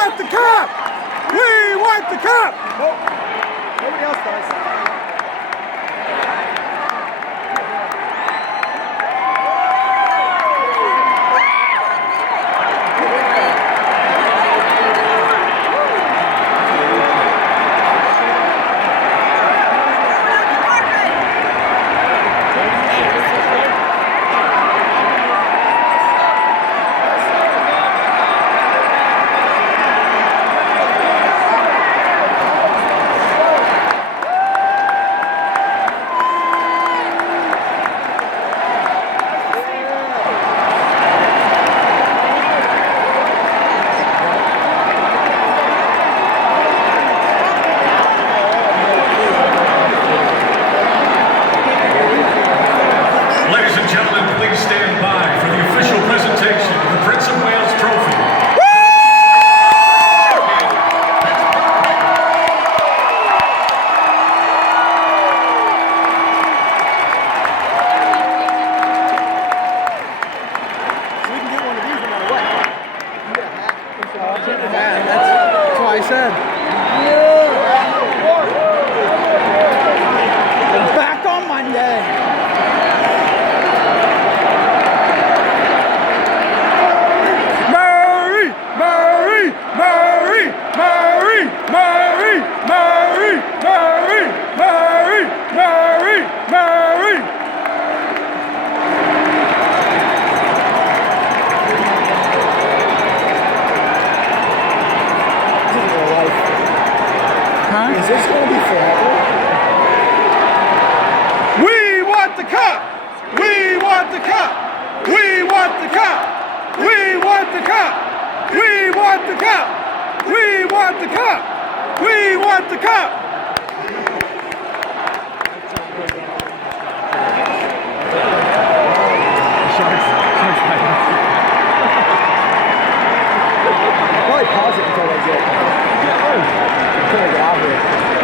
want the cup! We want the cup! Nobody else does. That's what I said. Back on Monday. Is this going to be forever? We want the cup! We want the cup! We want the cup! We want the cup! We want the cup! We want the cup! We want the cup! Probably pause it until they get